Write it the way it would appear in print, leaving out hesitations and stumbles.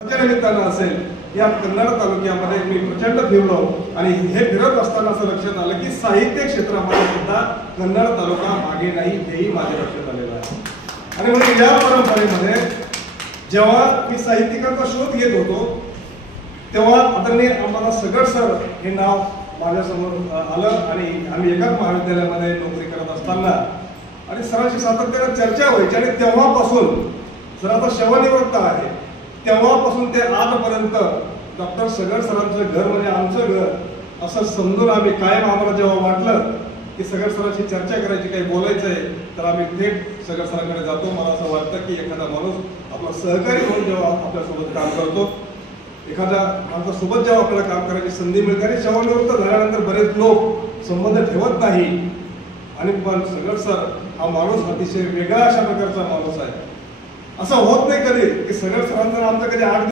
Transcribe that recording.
निमित्तानं असेल या कन्नड तालुक्यामध्ये मी प्रचंड फिरलो आणि हे फिरत असताना असं लक्षात आलं की साहित्य क्षेत्रामध्ये सुद्धा कन्नड तालुका मागे नाही हेही माझ्या लक्षात आलेलं आहे। आणि म्हणजे या परंपरेमध्ये जेव्हा मी साहित्यिकांचा शोध घेत होतो तेव्हा आदरणीय आम्हाला सगळ सर हे नाव माझ्यासमोर आलं आणि आम्ही एकाच महाविद्यालयामध्ये नोकरी करत असताना आणि सरांशी सातत्याने चर्चा व्हायची आणि तेव्हापासून सर आता सेवानिवृत्त आहे तेव्हापासून ते आजपर्यंत डॉक्टर सगळ सरांचं घर म्हणजे आमचं घर असं समजून आम्ही कायम आम्हाला जेव्हा वाटलं की सगळ सरांशी चर्चा करायची काही बोलायचं आहे तर आम्ही थेट सगळ सरांकडे जातो। मला असं वाटतं की एखादा माणूस आपला सहकारी म्हणून जेव्हा आपल्यासोबत काम करतो एखादा माणसासोबत जेव्हा आपल्याला काम करायची संधी मिळते आणि सेवानिवृत्त झाल्यानंतर बरेच लोक संबंध ठेवत नाही आणि पण सगळ सर हा माणूस अतिशय वेगळा अशा प्रकारचा माणूस आहे। असं होत नाही कधी की सगळ सरांचा आमचा कधी 8